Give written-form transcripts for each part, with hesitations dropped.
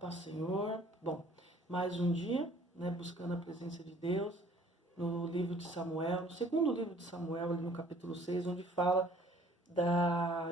Paz, Senhor. Bom, mais um dia, né, buscando a presença de Deus no livro de Samuel, no segundo livro de Samuel, ali no capítulo 6, onde fala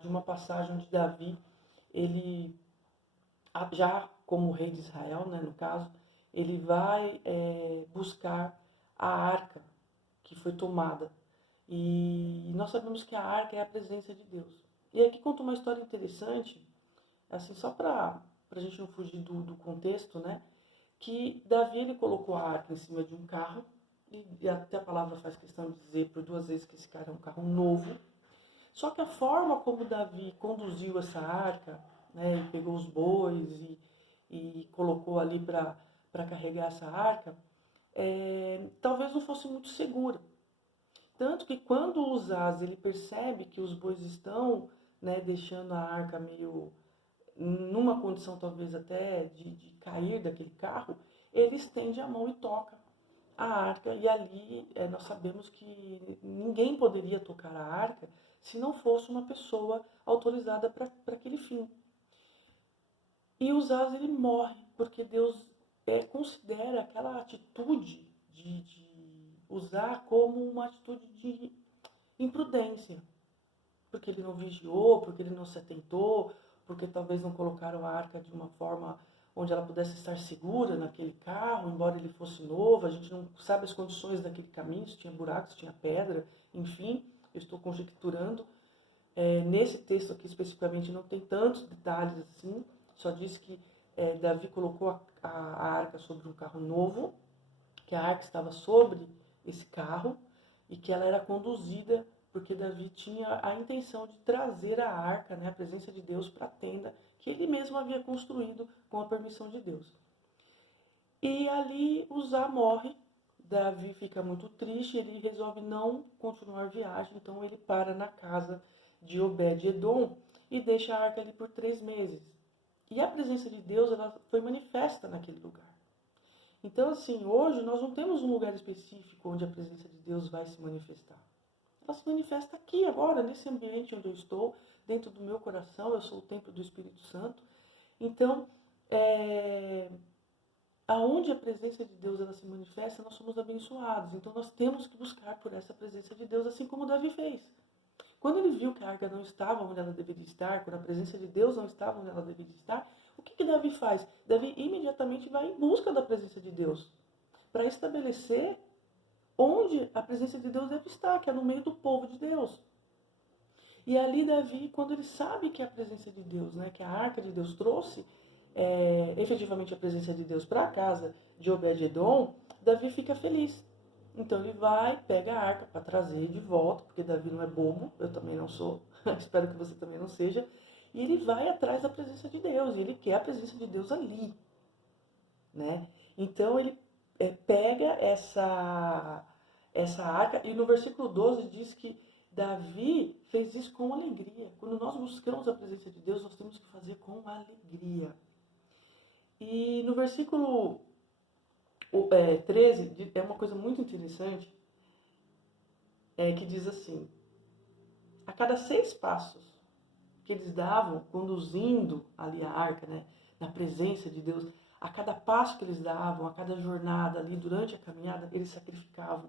de uma passagem onde Davi, ele, já como rei de Israel, né, no caso, ele vai buscar a arca que foi tomada. E nós sabemos que a arca é a presença de Deus. E aqui conta uma história interessante, assim, só para a gente não fugir do contexto, né? Que Davi, ele colocou a arca em cima de um carro, e até a palavra faz questão de dizer por duas vezes que esse carro é um carro novo. Só que a forma como Davi conduziu essa arca, né, ele pegou os bois e colocou ali para carregar essa arca, talvez não fosse muito segura. Tanto que quando o Uzaz, ele percebe que os bois estão, né, deixando a arca meio numa condição talvez até de cair daquele carro, ele estende a mão e toca a arca. E ali nós sabemos que ninguém poderia tocar a arca se não fosse uma pessoa autorizada para aquele fim. E Uzaz, ele morre, porque Deus considera aquela atitude de usar como uma atitude de imprudência, porque ele não vigiou, porque ele não se atentou, porque talvez não colocaram a arca de uma forma onde ela pudesse estar segura naquele carro, embora ele fosse novo. A gente não sabe as condições daquele caminho, se tinha buracos, se tinha pedra, enfim, eu estou conjecturando. Nesse texto aqui especificamente não tem tantos detalhes assim, só diz que Davi colocou a arca sobre um carro novo, que a arca estava sobre esse carro e que ela era conduzida porque Davi tinha a intenção de trazer a arca, né, a presença de Deus, para a tenda que ele mesmo havia construído com a permissão de Deus. E ali Uzá morre, Davi fica muito triste, ele resolve não continuar a viagem, então ele para na casa de Obed-Edom e deixa a arca ali por 3 meses. E a presença de Deus, ela foi manifesta naquele lugar. Então, assim, hoje nós não temos um lugar específico onde a presença de Deus vai se manifestar. Ela se manifesta aqui, agora, nesse ambiente onde eu estou, dentro do meu coração. Eu sou o templo do Espírito Santo. Então, aonde a presença de Deus ela se manifesta, nós somos abençoados. Então, nós temos que buscar por essa presença de Deus, assim como Davi fez. Quando ele viu que a arca não estava onde ela deveria estar, quando a presença de Deus não estava onde ela deveria estar, o que Davi faz? Davi imediatamente vai em busca da presença de Deus, para estabelecer onde a presença de Deus deve estar, que é no meio do povo de Deus. E ali Davi, quando ele sabe que é a presença de Deus, né, que a arca de Deus trouxe efetivamente a presença de Deus para a casa de Obed-Edom, Davi fica feliz. Então ele vai, pega a arca para trazer de volta, porque Davi não é bobo, eu também não sou, espero que você também não seja, e ele vai atrás da presença de Deus, e ele quer a presença de Deus ali, né? Então ele pega essa arca, e no versículo 12 diz que Davi fez isso com alegria. Quando nós buscamos a presença de Deus, nós temos que fazer com alegria. E no versículo 13, é uma coisa muito interessante, que diz assim: a cada 6 passos que eles davam, conduzindo ali a arca, né, na presença de Deus, a cada passo que eles davam, a cada jornada ali, durante a caminhada, eles sacrificavam.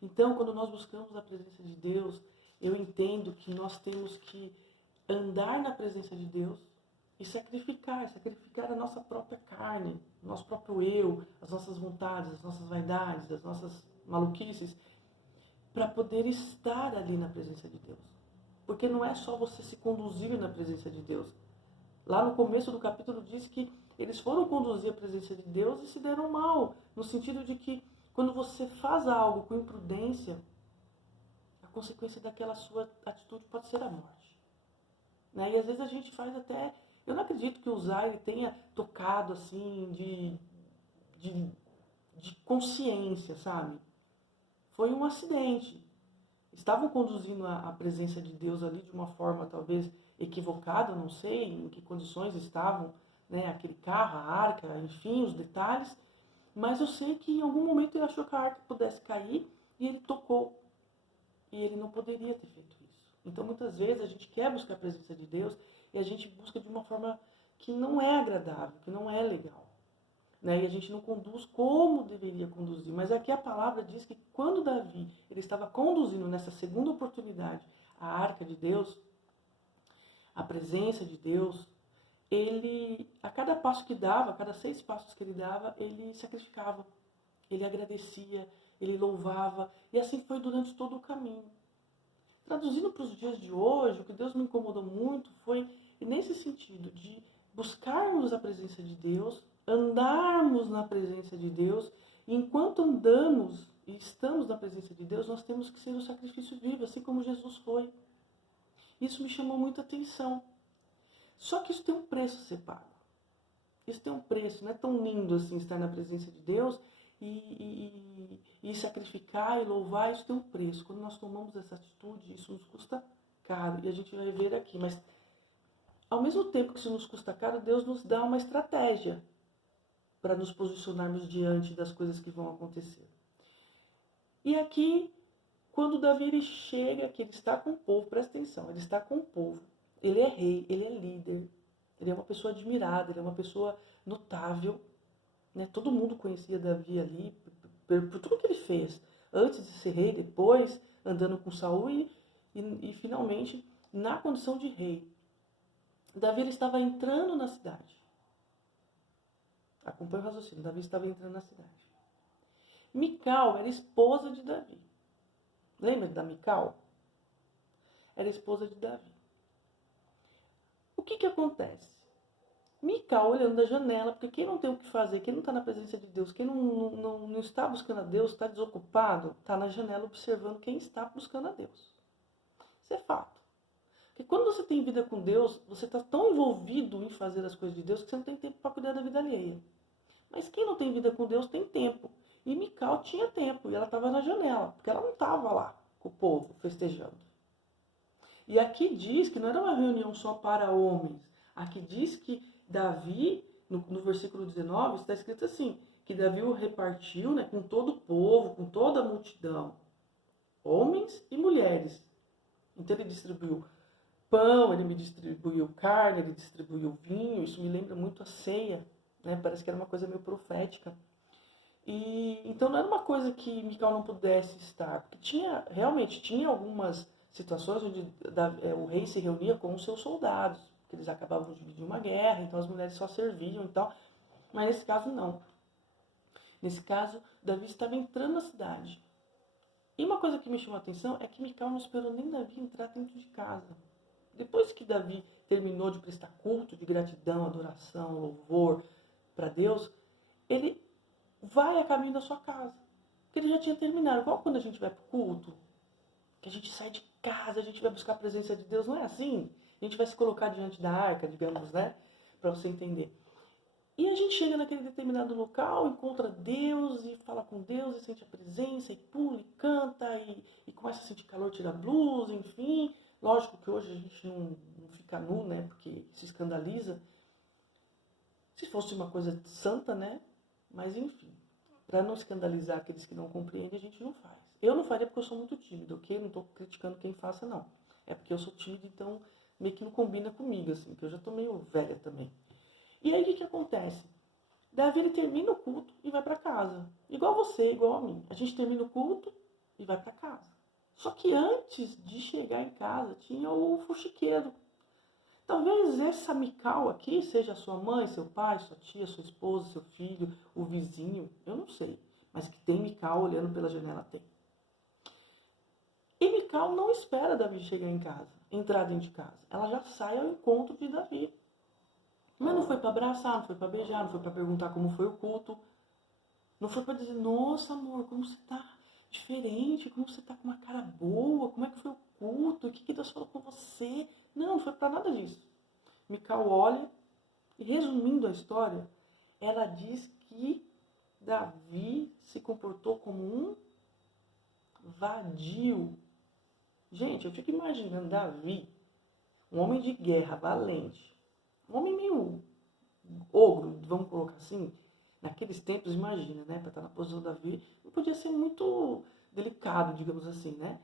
Então, quando nós buscamos a presença de Deus, eu entendo que nós temos que andar na presença de Deus e sacrificar a nossa própria carne, o nosso próprio eu, as nossas vontades, as nossas vaidades, as nossas maluquices, para poder estar ali na presença de Deus. Porque não é só você se conduzir na presença de Deus. Lá no começo do capítulo diz que eles foram conduzir a presença de Deus e se deram mal, no sentido de que quando você faz algo com imprudência, a consequência daquela sua atitude pode ser a morte. Né? E às vezes a gente faz até... Eu não acredito que o Uzá tenha tocado assim de consciência, sabe? Foi um acidente. Estavam conduzindo a presença de Deus ali de uma forma talvez equivocada, não sei em que condições estavam, né, aquele carro, a arca, enfim, os detalhes. Mas eu sei que em algum momento ele achou que a arca pudesse cair e ele tocou. E ele não poderia ter feito isso. Então muitas vezes a gente quer buscar a presença de Deus e a gente busca de uma forma que não é agradável, que não é legal. Né? E a gente não conduz como deveria conduzir. Mas aqui a palavra diz que quando Davi ele estava conduzindo nessa segunda oportunidade a arca de Deus, a presença de Deus, ele, a cada passo que dava, a cada 6 passos que ele dava, ele sacrificava, ele agradecia, ele louvava, e assim foi durante todo o caminho. Traduzindo para os dias de hoje, o que Deus me incomodou muito foi nesse sentido de buscarmos a presença de Deus, andarmos na presença de Deus, e enquanto andamos e estamos na presença de Deus, nós temos que ser um sacrifício vivo, assim como Jesus foi. Isso me chamou muita atenção. Só que isso tem um preço a ser pago. Isso tem um preço, não é tão lindo assim estar na presença de Deus e sacrificar e louvar, isso tem um preço. Quando nós tomamos essa atitude, isso nos custa caro. E a gente vai ver aqui. Mas ao mesmo tempo que isso nos custa caro, Deus nos dá uma estratégia para nos posicionarmos diante das coisas que vão acontecer. E aqui, quando Davi ele chega, que ele está com o povo, presta atenção, ele está com o povo. Ele é rei, ele é líder, ele é uma pessoa admirada, ele é uma pessoa notável. Né? Todo mundo conhecia Davi ali por tudo que ele fez. Antes de ser rei, depois andando com Saul e finalmente na condição de rei. Davi ele estava entrando na cidade. Acompanhe o raciocínio. Davi estava entrando na cidade. Mical era esposa de Davi. Lembra da Mical? Era esposa de Davi. O que acontece? Mical olhando da janela, porque quem não tem o que fazer, quem não está na presença de Deus, quem não está buscando a Deus, está desocupado, está na janela observando quem está buscando a Deus. Isso é fato. Porque quando você tem vida com Deus, você está tão envolvido em fazer as coisas de Deus que você não tem tempo para cuidar da vida alheia. Mas quem não tem vida com Deus tem tempo. E Mical tinha tempo, e ela estava na janela, porque ela não estava lá com o povo festejando. E aqui diz que não era uma reunião só para homens. Aqui diz que Davi, no versículo 19, está escrito assim, que Davi o repartiu, né, com todo o povo, com toda a multidão, homens e mulheres. Então ele distribuiu pão, ele me distribuiu carne, ele distribuiu vinho, isso me lembra muito a ceia, né, parece que era uma coisa meio profética. E então não era uma coisa que Mical não pudesse estar, porque realmente tinha algumas situações onde o rei se reunia com os seus soldados, que eles acabavam de dividir uma guerra, então as mulheres só serviam e tal, mas nesse caso não. Nesse caso, Davi estava entrando na cidade. E uma coisa que me chamou a atenção é que Mical não esperou nem Davi entrar dentro de casa. Depois que Davi terminou de prestar culto, de gratidão, adoração, louvor para Deus, ele vai a caminho da sua casa. Porque ele já tinha terminado. Igual quando a gente vai para o culto, que a gente sai de casa, a gente vai buscar a presença de Deus, não é assim? A gente vai se colocar diante da arca, digamos, né? Para você entender. E a gente chega naquele determinado local, encontra Deus e fala com Deus e sente a presença e pula e canta e começa a sentir calor, tira a blusa, enfim. Lógico que hoje a gente não fica nu, né? Porque se escandaliza. Se fosse uma coisa santa, né? Mas enfim, para não escandalizar aqueles que não compreendem, a gente não faz. Eu não faria porque eu sou muito tímido, ok? Não estou criticando quem faça, não. É porque eu sou tímido, então meio que não combina comigo, assim, que eu já tô meio velha também. E aí o que acontece? Davi ele termina o culto e vai para casa. Igual você, igual a mim. A gente termina o culto e vai para casa. Só que antes de chegar em casa tinha o fuxiqueiro. Talvez essa Mical aqui seja sua mãe, seu pai, sua tia, sua esposa, seu filho, o vizinho, eu não sei. Mas que tem Mical olhando pela janela, tem. E Mical não espera Davi chegar em casa, entrar dentro de casa. Ela já sai ao encontro de Davi. Mas não foi para abraçar, não foi para beijar, não foi para perguntar como foi o culto. Não foi para dizer, nossa amor, como você tá diferente, como você tá com uma cara boa, como é que foi o culto, o que Deus falou com você. Não foi para nada disso. Mical olha e, resumindo a história, ela diz que Davi se comportou como um vadio. Gente, eu fico imaginando Davi, um homem de guerra, valente, um homem meio ogro, vamos colocar assim. Naqueles tempos, imagina, né? Para estar na posição de Davi, não podia ser muito delicado, digamos assim, né?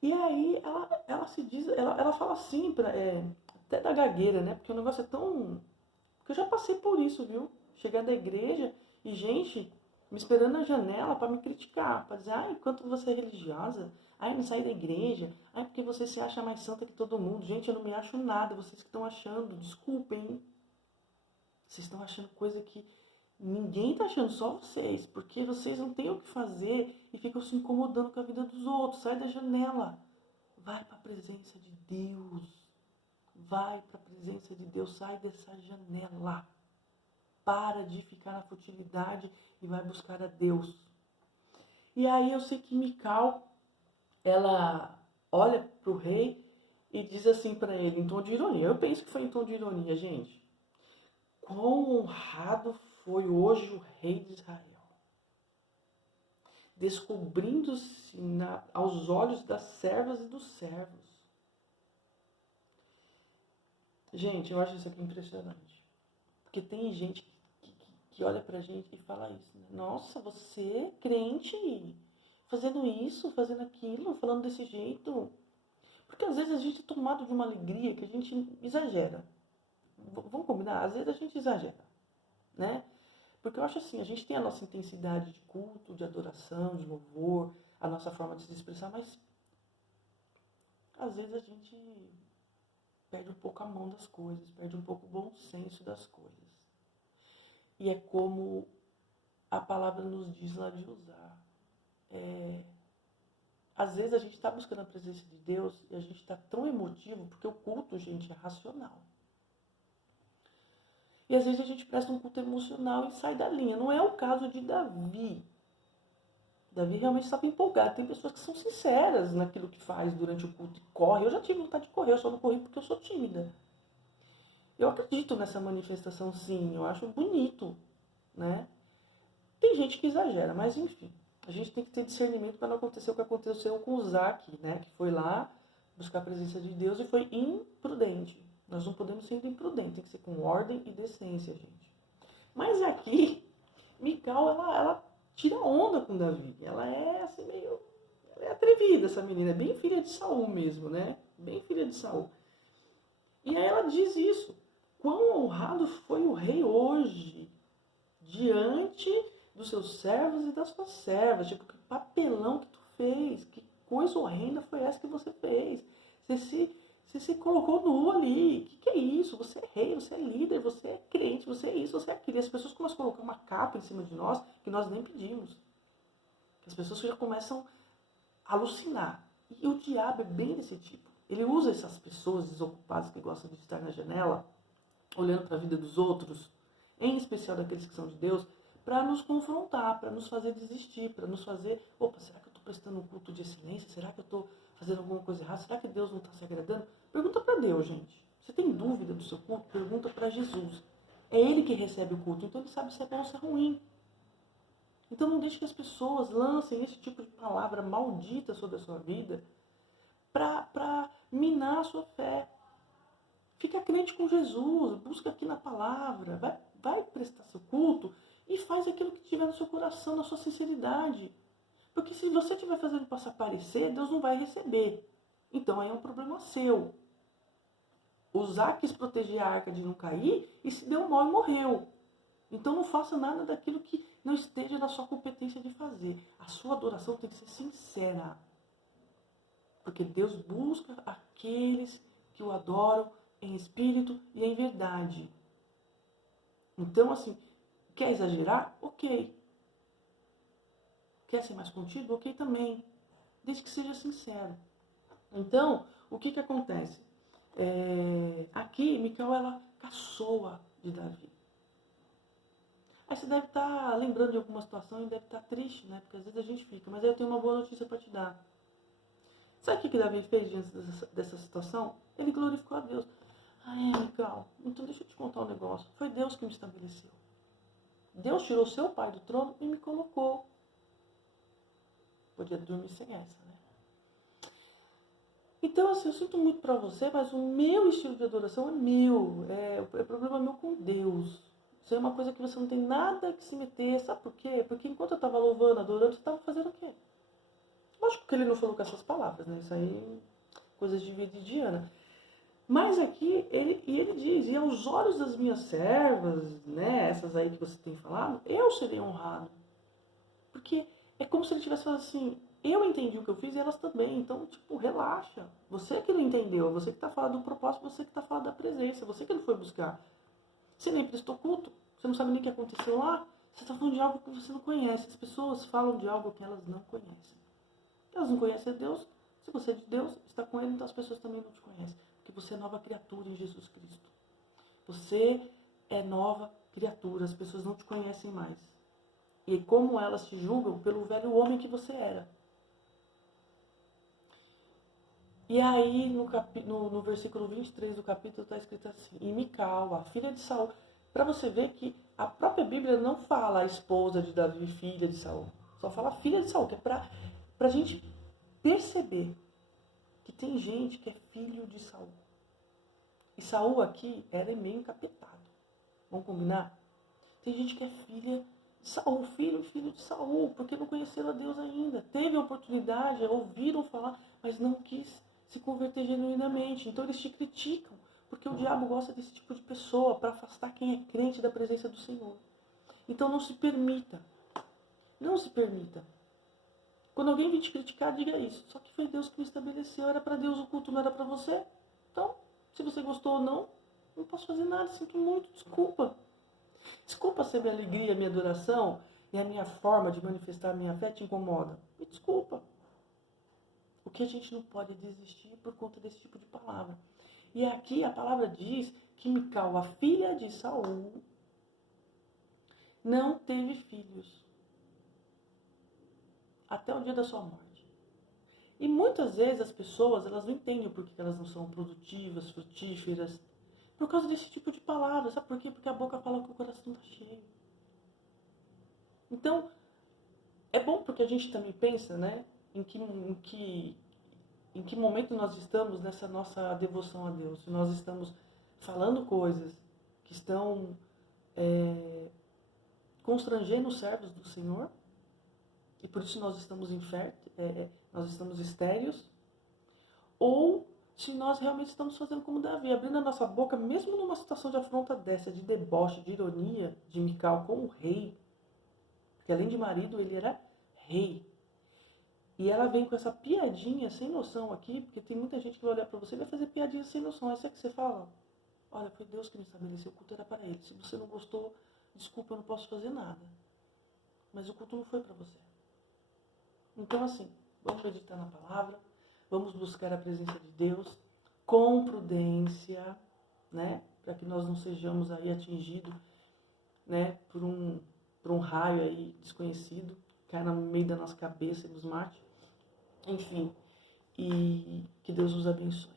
E aí ela se diz, ela fala assim, até da gagueira, né? Porque o negócio é tão Porque eu já passei por isso, viu? Chegar da igreja e gente me esperando na janela para me criticar, para dizer, ai, quanto você é religiosa, ai, me sai da igreja, ai, porque você se acha mais santa que todo mundo. Gente, eu não me acho nada, vocês que estão achando, desculpem. Vocês estão achando coisa que ninguém está achando, só vocês, porque vocês não têm o que fazer e ficam se incomodando com a vida dos outros. Sai da janela, vai para a presença de Deus. Vai para a presença de Deus, sai dessa janela. Para de ficar na futilidade e vai buscar a Deus. E aí eu sei que Mical, ela olha para o rei e diz assim para ele, em tom de ironia. Eu penso que foi em tom de ironia, gente. Quão honrado foi hoje o rei de Israel, descobrindo-se aos olhos das servas e dos servos. Gente, eu acho isso aqui impressionante. Porque tem gente que olha pra gente e fala isso, né? Nossa, você, crente, fazendo isso, fazendo aquilo, falando desse jeito. Porque às vezes a gente é tomado de uma alegria que a gente exagera. Vamos combinar? Às vezes a gente exagera, né? Porque eu acho assim, a gente tem a nossa intensidade de culto, de adoração, de louvor, a nossa forma de se expressar, mas às vezes a gente perde um pouco a mão das coisas, perde um pouco o bom senso das coisas. E é como a palavra nos diz lá de usar. Às vezes a gente está buscando a presença de Deus e a gente está tão emotivo, porque o culto, gente, é racional. E às vezes a gente presta um culto emocional e sai da linha. Não é o caso de Davi. Davi realmente estava empolgado. Tem pessoas que são sinceras naquilo que faz durante o culto e corre. Eu já tive vontade de correr, eu só não corri porque eu sou tímida. Eu acredito nessa manifestação, sim. Eu acho bonito, né? Tem gente que exagera, mas enfim. A gente tem que ter discernimento para não acontecer o que aconteceu com o Zaque, né? Que foi lá buscar a presença de Deus e foi imprudente. Nós não podemos ser imprudentes, tem que ser com ordem e decência, gente. Mas aqui, Mical, ela tira onda com Davi. Ela é assim meio... Ela é atrevida, essa menina. É bem filha de Saul mesmo, né? Bem filha de Saul. E aí ela diz isso. Quão honrado foi o rei hoje diante dos seus servos e das suas servas. Tipo, que papelão que tu fez. Que coisa horrenda foi essa que você fez. Você se colocou nu ali. O que é isso? Você é rei, você é líder, você é crente, você é isso, você é aquilo. E as pessoas começam a colocar uma capa em cima de nós que nós nem pedimos. As pessoas já começam a alucinar. E o diabo é bem desse tipo. Ele usa essas pessoas desocupadas que gostam de estar na janela, olhando para a vida dos outros, em especial daqueles que são de Deus, para nos confrontar, para nos fazer desistir, para nos fazer, opa, será que eu estou prestando um culto de excelência? Será que eu estou fazendo alguma coisa errada? Será que Deus não está se agradando? Pergunta para Deus, gente. Você tem dúvida do seu culto? Pergunta para Jesus. É Ele que recebe o culto, então Ele sabe se é bom ou se é ruim. Então não deixe que as pessoas lancem esse tipo de palavra maldita sobre a sua vida para minar a sua fé. Fica crente com Jesus, busca aqui na palavra, vai prestar seu culto e faz aquilo que tiver no seu coração, na sua sinceridade. Porque se você estiver fazendo para se aparecer, Deus não vai receber. Então aí é um problema seu. Usar quis proteger a arca de não cair e se deu mal e morreu. Então não faça nada daquilo que não esteja na sua competência de fazer. A sua adoração tem que ser sincera. Porque Deus busca aqueles que o adoram em espírito e em verdade. Então, assim, quer exagerar? Ok. Quer ser mais contido? Ok também. Desde que seja sincero. Então, o que acontece? Aqui, Mical, ela caçoa de Davi. Aí você deve estar lembrando de alguma situação e deve estar triste, né? Porque às vezes a gente fica. Mas aí eu tenho uma boa notícia para te dar. Sabe o que Davi fez diante dessa situação? Ele glorificou a Deus. Mical, então deixa eu te contar um negócio. Foi Deus que me estabeleceu. Deus tirou seu pai do trono e me colocou. Podia dormir sem essa, né? Então, assim, eu sinto muito pra você, mas o meu estilo de adoração é meu. É problema meu com Deus. Isso é uma coisa que você não tem nada que se meter. Sabe por quê? Porque enquanto eu estava louvando, adorando, você estava fazendo o quê? Lógico que ele não falou com essas palavras, né? Isso aí, coisas de vida de Diana. Mas aqui, ele diz, e aos olhos das minhas servas, né, essas aí que você tem falado, eu serei honrado. Porque é como se ele tivesse falado assim, eu entendi o que eu fiz e elas também, então, tipo, relaxa. Você que não entendeu, você que está falando do propósito, você que está falando da presença, você que não foi buscar. Você nem prestou culto, você não sabe nem o que aconteceu lá, você está falando de algo que você não conhece. As pessoas falam de algo que elas não conhecem. Elas não conhecem a Deus. Se você é de Deus, está com Ele, então as pessoas também não te conhecem. Porque você é nova criatura em Jesus Cristo. Você é nova criatura, as pessoas não te conhecem mais. E como elas te julgam pelo velho homem que você era. E aí, no versículo 23 do capítulo, está escrito assim, e Mical, a filha de Saul, para você ver que a própria Bíblia não fala a esposa de Davi, filha de Saul. Só fala filha de Saul, que é para a gente perceber que tem gente que é filho de Saul. E Saul aqui era meio encapetado. Vamos combinar? Tem gente que é filha de Saul, filho de Saul, porque não conheceram a Deus ainda. Teve a oportunidade, ouviram falar, mas não quis se converter genuinamente. Então eles te criticam, porque o diabo gosta desse tipo de pessoa, para afastar quem é crente da presença do Senhor. Então não se permita. Não se permita. Quando alguém vir te criticar, diga isso. Só que foi Deus que me estabeleceu, era para Deus, o culto não era para você. Então, se você gostou ou não, não posso fazer nada, sinto muito, desculpa. Desculpa se a minha alegria, a minha adoração e a minha forma de manifestar a minha fé te incomoda. Me desculpa. O que a gente não pode é desistir por conta desse tipo de palavra. E aqui a palavra diz que Mical, a filha de Saul, não teve filhos até o dia da sua morte. E muitas vezes as pessoas, elas não entendem por que elas não são produtivas, frutíferas, por causa desse tipo de palavra. Sabe por quê? Porque a boca fala que o coração está cheio. Então, é bom porque a gente também pensa, né, em que momento nós estamos nessa nossa devoção a Deus. Se nós estamos falando coisas que estão constrangendo os servos do Senhor, e por isso nós estamos nós estamos estéreos, ou se nós realmente estamos fazendo como Davi, abrindo a nossa boca, mesmo numa situação de afronta dessa, de deboche, de ironia, de Mical com o rei, porque além de marido, ele era rei. E ela vem com essa piadinha sem noção aqui, porque tem muita gente que vai olhar pra você e vai fazer piadinha sem noção. Essa é que você fala, olha, foi Deus que me estabeleceu, o culto era para ele. Se você não gostou, desculpa, eu não posso fazer nada. Mas o culto não foi para você. Então assim, vamos meditar na palavra, vamos buscar a presença de Deus com prudência, né? Para que nós não sejamos aí atingidos, né? Por um raio aí desconhecido, caia no meio da nossa cabeça e nos mate. Enfim, e que Deus nos abençoe.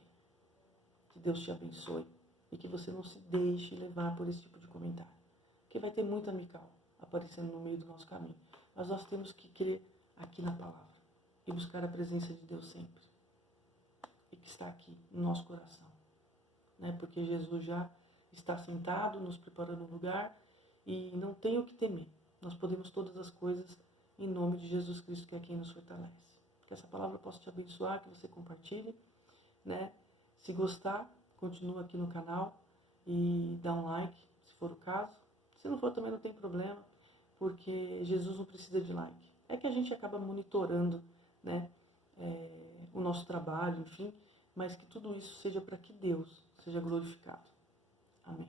Que Deus te abençoe. E que você não se deixe levar por esse tipo de comentário. Porque vai ter muita Mical aparecendo no meio do nosso caminho. Mas nós temos que crer aqui na palavra. E buscar a presença de Deus sempre. E que está aqui no nosso coração. Né? Porque Jesus já está sentado, nos preparando um lugar. E não tem o que temer. Nós podemos todas as coisas em nome de Jesus Cristo, que é quem nos fortalece. Que essa palavra possa te abençoar, que você compartilhe, né? Se gostar, continua aqui no canal e dá um like, se for o caso. Se não for, também não tem problema, porque Jesus não precisa de like. É que a gente acaba monitorando, né, o nosso trabalho, enfim, mas que tudo isso seja para que Deus seja glorificado. Amém.